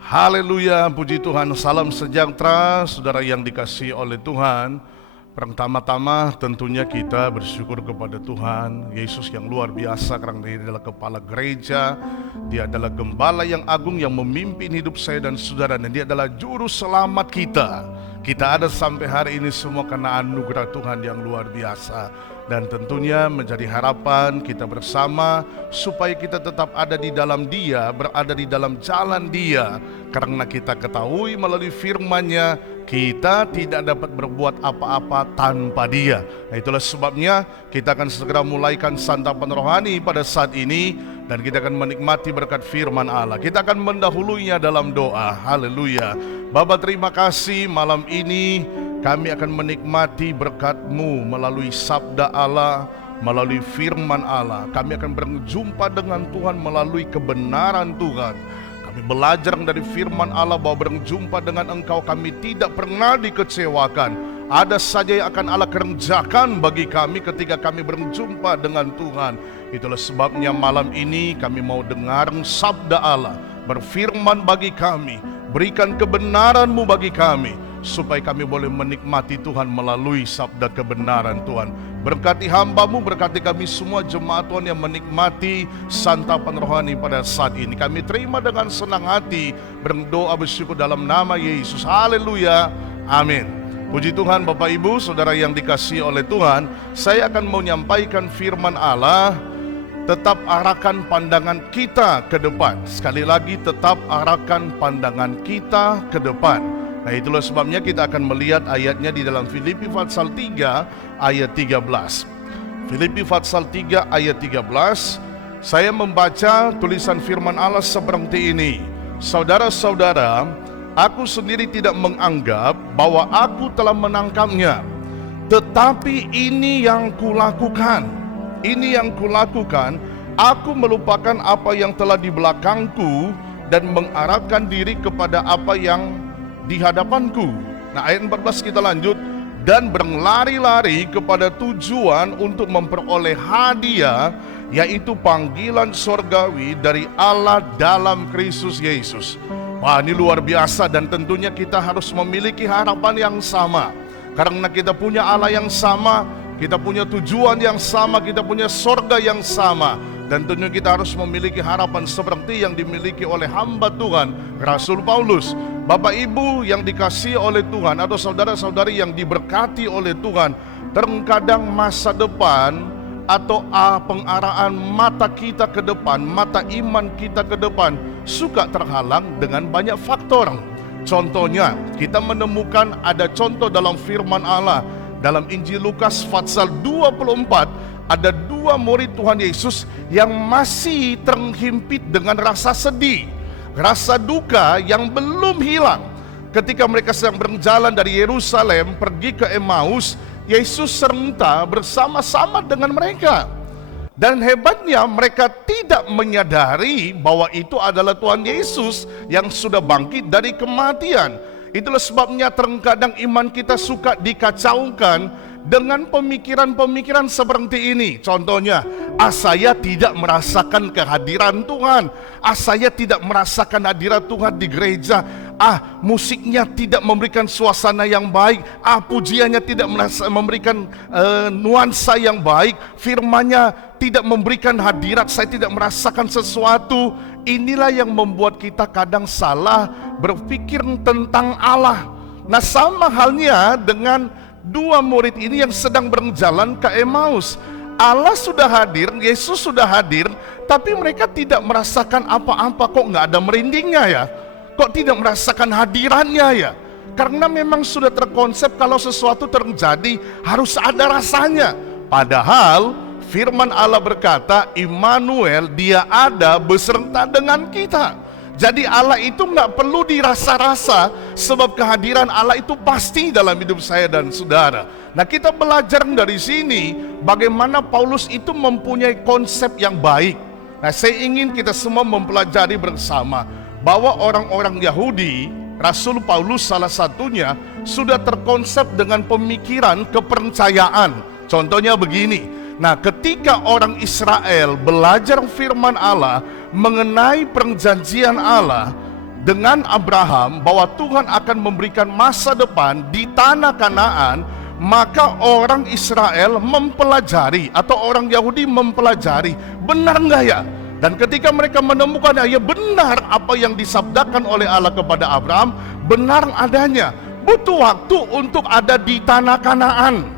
Haleluya, puji Tuhan. Salam sejahtera saudara yang dikasihi oleh Tuhan. Pertama-tama tentunya kita bersyukur kepada Tuhan Yesus yang luar biasa, karena Dia adalah kepala gereja. Dia adalah gembala yang agung yang memimpin hidup saya dan saudara, dan Dia adalah juru selamat kita. Kita ada sampai hari ini semua karena anugerah Tuhan yang luar biasa. Dan tentunya menjadi harapan kita bersama supaya kita tetap ada di dalam Dia, berada di dalam jalan Dia. Karena kita ketahui melalui firman-Nya, kita tidak dapat berbuat apa-apa tanpa Dia. Nah, itulah sebabnya kita akan segera mulaikan santapan rohani pada saat ini, dan kita akan menikmati berkat firman Allah. Kita akan mendahulunya dalam doa. Haleluya. Bapa, terima kasih malam ini kami akan menikmati berkat-Mu melalui sabda Allah, melalui firman Allah. Kami akan berjumpa dengan Tuhan melalui kebenaran Tuhan. Kami belajar dari firman Allah bahwa berjumpa dengan Engkau kami tidak pernah dikecewakan. Ada saja yang akan Allah kerjakan bagi kami ketika kami berjumpa dengan Tuhan. Itulah sebabnya malam ini kami mau dengar sabda Allah berfirman bagi kami. Berikan kebenaran-Mu bagi kami, supaya kami boleh menikmati Tuhan melalui sabda kebenaran Tuhan. Berkati hamba-Mu, berkati kami semua jemaat Tuhan yang menikmati santapan rohani pada saat ini. Kami terima dengan senang hati, berdoa bersyukur dalam nama Yesus. Haleluya, amin. Puji Tuhan. Bapak Ibu Saudara yang dikasihi oleh Tuhan, saya akan menyampaikan firman Allah. Tetap arahkan pandangan kita ke depan. Sekali lagi, tetap arahkan pandangan kita ke depan. Nah, itulah sebabnya kita akan melihat ayatnya di dalam Filipi pasal 3 ayat 13. Filipi pasal 3 ayat 13. Saya membaca tulisan firman Allah seperti ini. Saudara-saudara, aku sendiri tidak menganggap bahwa aku telah menangkapnya, tetapi ini yang kulakukan. Ini yang kulakukan, aku melupakan apa yang telah di belakangku dan mengarahkan diri kepada apa yang di hadapanku. Nah, ayat 14 kita lanjut. Dan berlari-lari kepada tujuan untuk memperoleh hadiah, yaitu panggilan sorgawi dari Allah dalam Kristus Yesus. Wah, ini luar biasa, dan tentunya kita harus memiliki harapan yang sama. Karena kita punya Allah yang sama, kita punya tujuan yang sama, kita punya sorga yang sama. Dan tentunya kita harus memiliki harapan seperti yang dimiliki oleh hamba Tuhan, Rasul Paulus. Bapak Ibu yang dikasihi oleh Tuhan, atau saudara-saudari yang diberkati oleh Tuhan, terkadang masa depan atau pengarahan mata kita ke depan, mata iman kita ke depan suka terhalang dengan banyak faktor. Contohnya, kita menemukan ada contoh dalam firman Allah. Dalam Injil Lukas pasal 24, ada dua murid Tuhan Yesus yang masih terhimpit dengan rasa sedih, rasa duka yang belum hilang. Ketika mereka sedang berjalan dari Yerusalem pergi ke Emmaus, Yesus serta bersama-sama dengan mereka. Dan hebatnya mereka tidak menyadari bahwa itu adalah Tuhan Yesus yang sudah bangkit dari kematian. Itulah sebabnya terkadang iman kita suka dikacaukan dengan pemikiran-pemikiran seperti ini. Contohnya, saya tidak merasakan kehadiran Tuhan, saya tidak merasakan hadirat Tuhan di gereja, musiknya tidak memberikan suasana yang baik, pujiannya tidak memberikan nuansa yang baik, firman-Nya tidak memberikan hadirat, saya tidak merasakan sesuatu. Inilah yang membuat kita kadang salah berpikir tentang Allah. Nah, sama halnya dengan dua murid ini yang sedang berjalan ke Emmaus. Allah sudah hadir, Yesus sudah hadir, tapi mereka tidak merasakan apa-apa. Kok nggak ada merindingnya ya? Kok tidak merasakan hadirannya ya? Karena memang sudah terkonsep kalau sesuatu terjadi harus ada rasanya. Padahal firman Allah berkata, Immanuel, Dia ada beserta dengan kita. Jadi Allah itu nggak perlu dirasa-rasa, sebab kehadiran Allah itu pasti dalam hidup saya dan saudara. Nah, kita belajar dari sini bagaimana Paulus itu mempunyai konsep yang baik. Nah, saya ingin kita semua mempelajari bersama bahwa orang-orang Yahudi, Rasul Paulus salah satunya, sudah terkonsep dengan pemikiran kepercayaan. Contohnya begini. Nah, ketika orang Israel belajar firman Allah mengenai perjanjian Allah, dengan Abraham bahwa Tuhan akan memberikan masa depan di tanah Kanaan, maka orang Israel mempelajari atau orang Yahudi mempelajari, benar nggak ya? Dan ketika mereka menemukan ya benar apa yang disabdakan oleh Allah kepada Abraham, benar adanya. Butuh waktu untuk ada di tanah Kanaan,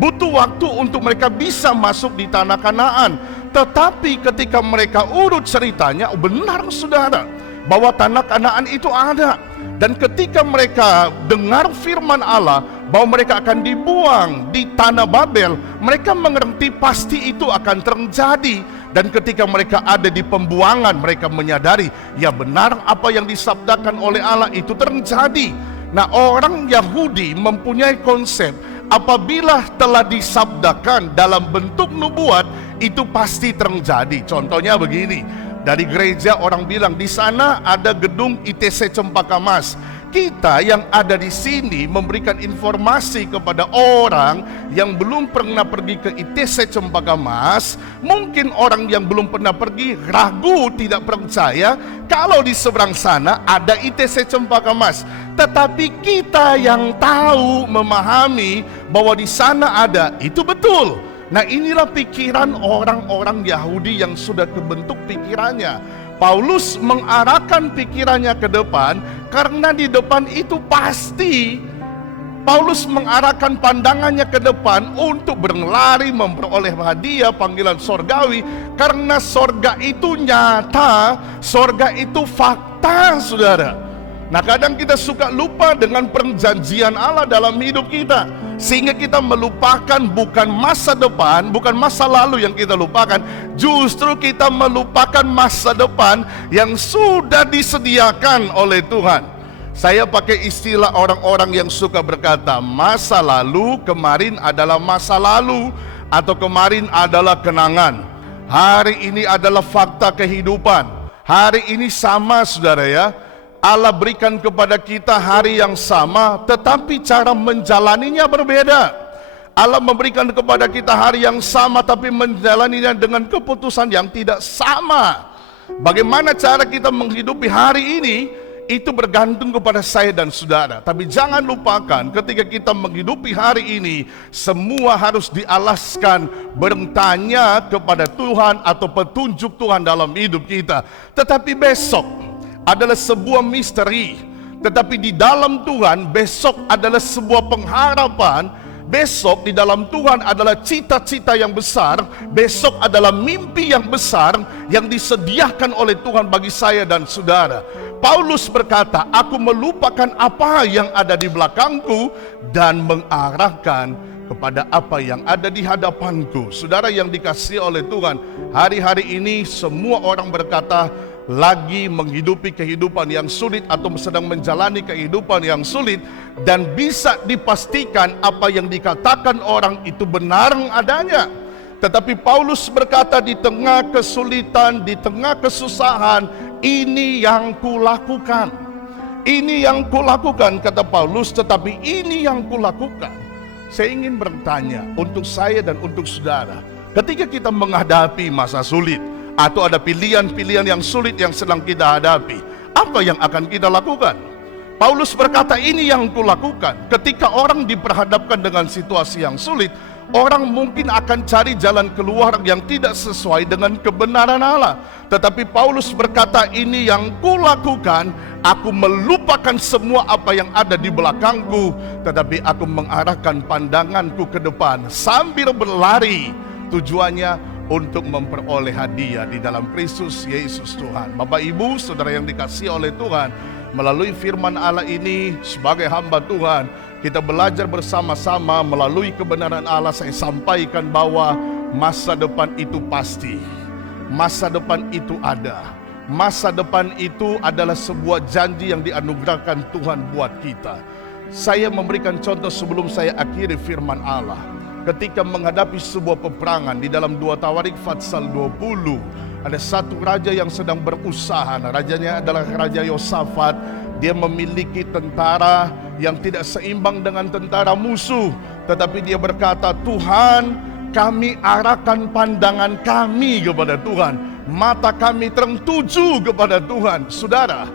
butuh waktu untuk mereka bisa masuk di tanah Kanaan. Tetapi ketika mereka urut ceritanya, benar saudara, bahwa tanah Kanaan itu ada. Dan ketika mereka dengar firman Allah bahwa mereka akan dibuang di tanah Babel, mereka mengerti pasti itu akan terjadi. Dan ketika mereka ada di pembuangan, mereka menyadari ya benar apa yang disabdakan oleh Allah itu terjadi. Nah, orang Yahudi mempunyai konsep apabila telah disabdakan dalam bentuk nubuat itu pasti terjadi. Contohnya begini, dari gereja orang bilang di sana ada gedung ITC Cempaka Mas. Kita yang ada di sini memberikan informasi kepada orang yang belum pernah pergi ke ITC Cempaka Mas. Mungkin orang yang belum pernah pergi ragu, tidak percaya kalau di seberang sana ada ITC Cempaka Mas. Tetapi kita yang tahu, memahami bahwa di sana ada, itu betul. Nah, inilah pikiran orang-orang Yahudi yang sudah kebentuk pikirannya. Paulus mengarahkan pikirannya ke depan karena di depan itu pasti Paulus mengarahkan pandangannya ke depan untuk berlari memperoleh hadiah panggilan sorgawi, karena sorga itu nyata, sorga itu fakta, saudara. Nah, kadang kita suka lupa dengan perjanjian Allah dalam hidup kita, sehingga kita melupakan bukan masa depan, bukan masa lalu yang kita lupakan, justru kita melupakan masa depan yang sudah disediakan oleh Tuhan. Saya pakai istilah orang-orang yang suka berkata masa lalu, kemarin adalah masa lalu, atau kemarin adalah kenangan. Hari ini adalah fakta kehidupan. Hari ini sama, saudara ya. Allah berikan kepada kita hari yang sama, tetapi cara menjalaninya berbeda. Allah memberikan kepada kita hari yang sama, tapi menjalaninya dengan keputusan yang tidak sama. Bagaimana cara kita menghidupi hari ini, itu bergantung kepada saya dan saudara. Tapi jangan lupakan, ketika kita menghidupi hari ini, semua harus dialaskan bertanya kepada Tuhan atau petunjuk Tuhan dalam hidup kita. Tetapi besok adalah sebuah misteri, tetapi di dalam Tuhan besok adalah sebuah pengharapan. Besok di dalam Tuhan adalah cita-cita yang besar. Besok adalah mimpi yang besar yang disediakan oleh Tuhan bagi saya dan saudara. Paulus berkata, aku melupakan apa yang ada di belakangku dan mengarahkan kepada apa yang ada di hadapanku. Saudara yang dikasihi oleh Tuhan, hari-hari ini semua orang berkata lagi menghidupi kehidupan yang sulit atau sedang menjalani kehidupan yang sulit, dan bisa dipastikan apa yang dikatakan orang itu benar adanya. Tetapi Paulus berkata, di tengah kesulitan, di tengah kesusahan, ini yang kulakukan. Ini yang kulakukan, kata Paulus, tetapi ini yang kulakukan. Saya ingin bertanya untuk saya dan untuk saudara, ketika kita menghadapi masa sulit, atau ada pilihan-pilihan yang sulit yang sedang kita hadapi, apa yang akan kita lakukan? Paulus berkata, ini yang kulakukan. Ketika orang diperhadapkan dengan situasi yang sulit, orang mungkin akan cari jalan keluar yang tidak sesuai dengan kebenaran Allah. Tetapi Paulus berkata, ini yang kulakukan, aku melupakan semua apa yang ada di belakangku, tetapi aku mengarahkan pandanganku ke depan sambil berlari. Tujuannya untuk memperoleh hadiah di dalam Kristus Yesus Tuhan. Bapak Ibu, saudara yang dikasihi oleh Tuhan, melalui firman Allah ini sebagai hamba Tuhan, kita belajar bersama-sama melalui kebenaran Allah. Saya sampaikan bahwa masa depan itu pasti. Masa depan itu ada. Masa depan itu adalah sebuah janji yang dianugerahkan Tuhan buat kita. Saya memberikan contoh sebelum saya akhiri firman Allah. Ketika menghadapi sebuah peperangan di dalam 2 Tawarik Fatsal 20, ada satu raja yang sedang berusaha. Nah, rajanya adalah Raja Yosafat. Dia memiliki tentara yang tidak seimbang dengan tentara musuh, tetapi dia berkata, Tuhan, kami arahkan pandangan kami kepada Tuhan, mata kami tertuju kepada Tuhan. Saudara,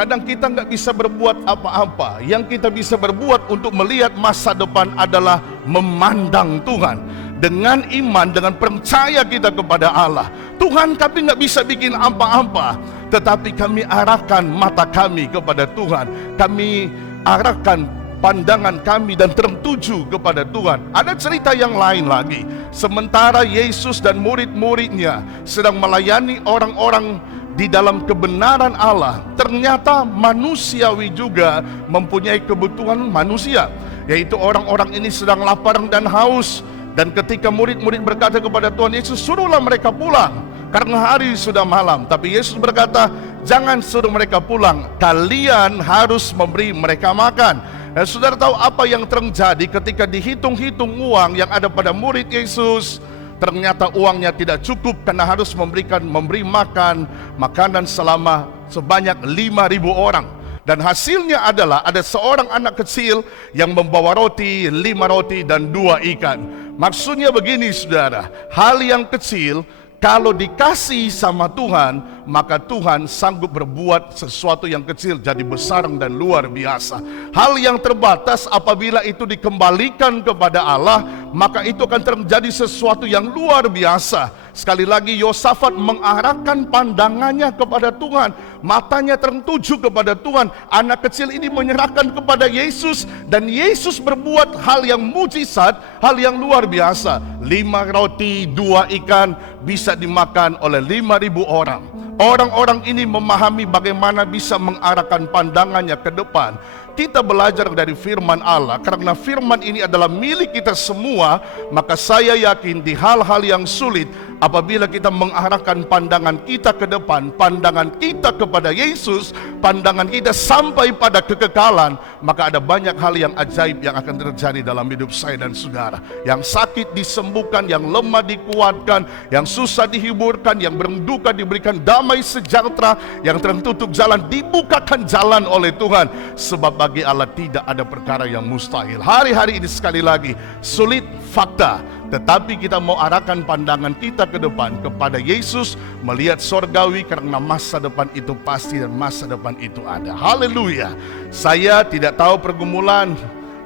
Kadang kita nggak bisa berbuat apa-apa. Yang kita bisa berbuat untuk melihat masa depan adalah memandang Tuhan. Dengan iman, dengan percaya kita kepada Allah. Tuhan, kami nggak bisa bikin apa-apa, tetapi kami arahkan mata kami kepada Tuhan. Kami arahkan pandangan kami dan tertuju kepada Tuhan. Ada cerita yang lain lagi. Sementara Yesus dan murid-muridnya sedang melayani orang-orang di dalam kebenaran Allah, ternyata manusiawi juga mempunyai kebutuhan manusia, yaitu orang-orang ini sedang lapar dan haus. Dan ketika murid-murid berkata kepada Tuhan Yesus, suruhlah mereka pulang karena hari sudah malam. Tapi Yesus berkata, jangan suruh mereka pulang, kalian harus memberi mereka makan. Dan saudara tahu apa yang terjadi ketika dihitung-hitung uang yang ada pada murid Yesus? Ternyata uangnya tidak cukup karena harus memberi makanan selama sebanyak 5.000 orang. Dan hasilnya adalah ada seorang anak kecil yang membawa roti, 5 roti dan 2 ikan. Maksudnya begini saudara, hal yang kecil kalau dikasih sama Tuhan, maka Tuhan sanggup berbuat sesuatu yang kecil jadi besar dan luar biasa. Hal yang terbatas apabila itu dikembalikan kepada Allah, maka itu akan terjadi sesuatu yang luar biasa. Sekali lagi, Yosafat mengarahkan pandangannya kepada Tuhan, matanya tertuju kepada Tuhan. Anak kecil ini menyerahkan kepada Yesus, dan Yesus berbuat hal yang mujizat, hal yang luar biasa. 5 roti, 2 ikan bisa dimakan oleh 5.000 orang. Orang-orang ini memahami bagaimana bisa mengarahkan pandangannya ke depan. Kita belajar dari firman Allah, karena firman ini adalah milik kita semua. Maka saya yakin di hal-hal yang sulit, apabila kita mengarahkan pandangan kita ke depan, pandangan kita kepada Yesus, pandangan kita sampai pada kekekalan, maka ada banyak hal yang ajaib yang akan terjadi dalam hidup saya dan saudara. Yang sakit disembuhkan, yang lemah dikuatkan, yang susah dihiburkan, yang berduka diberikan damai sejahtera, yang tertutup jalan dibukakan jalan oleh Tuhan. Sebab bagi Allah tidak ada perkara yang mustahil. Hari-hari ini sekali lagi sulit fakta, tetapi kita mau arahkan pandangan kita ke depan kepada Yesus, melihat sorgawi, karena masa depan itu pasti dan masa depan itu ada. Haleluya. Saya tidak tahu pergumulan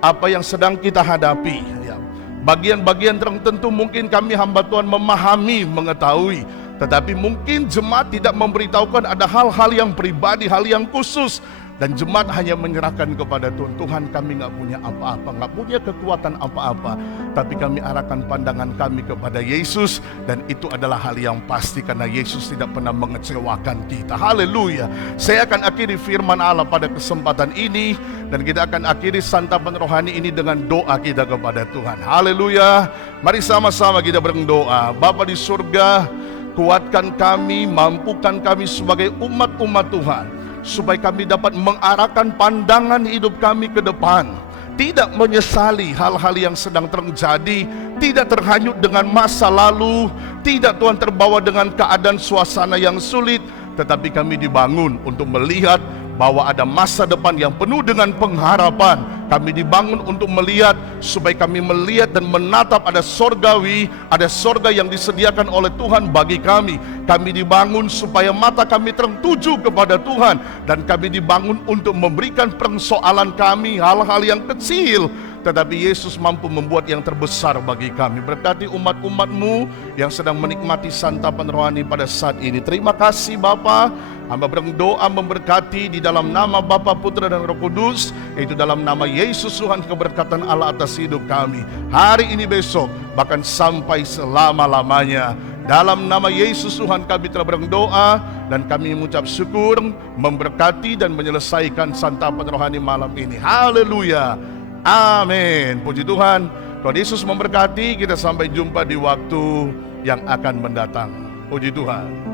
apa yang sedang kita hadapi, ya. Bagian-bagian tertentu mungkin kami hamba Tuhan memahami, mengetahui, tetapi mungkin jemaat tidak memberitahukan ada hal-hal yang pribadi, hal yang khusus. Dan jemaat hanya menyerahkan kepada Tuhan. Tuhan, kami gak punya apa-apa, gak punya kekuatan apa-apa, tapi kami arahkan pandangan kami kepada Yesus. Dan itu adalah hal yang pasti, karena Yesus tidak pernah mengecewakan kita. Haleluya. Saya akan akhiri firman Allah pada kesempatan ini, dan kita akan akhiri santapan rohani ini dengan doa kita kepada Tuhan. Haleluya. Mari sama-sama kita berdoa. Bapa di surga, kuatkan kami, mampukan kami sebagai umat-umat Tuhan, supaya kami dapat mengarahkan pandangan hidup kami ke depan, tidak menyesali hal-hal yang sedang terjadi, tidak terhanyut dengan masa lalu, tidak Tuhan terbawa dengan keadaan suasana yang sulit, tetapi kami dibangun untuk melihat bahwa ada masa depan yang penuh dengan pengharapan. Kami dibangun untuk melihat, supaya kami melihat dan menatap ada sorgawi, ada sorga yang disediakan oleh Tuhan bagi kami. Kami dibangun supaya mata kami tertuju kepada Tuhan, dan kami dibangun untuk memberikan persoalan kami, hal-hal yang kecil, tetapi Yesus mampu membuat yang terbesar bagi kami. Berkati umat-umat-Mu yang sedang menikmati santapan rohani pada saat ini. Terima kasih Bapa. Hamba berdoa memberkati di dalam nama Bapa, Putra dan Roh Kudus, yaitu dalam nama Yesus Tuhan, keberkatan Allah atas hidup kami hari ini, besok, bahkan sampai selama-lamanya. Dalam nama Yesus Tuhan kami telah berdoa, dan kami mengucap syukur, memberkati dan menyelesaikan santapan rohani malam ini. Haleluya. Amin. Puji Tuhan. Tuhan Yesus memberkati. Kita sampai jumpa di waktu yang akan mendatang. Puji Tuhan.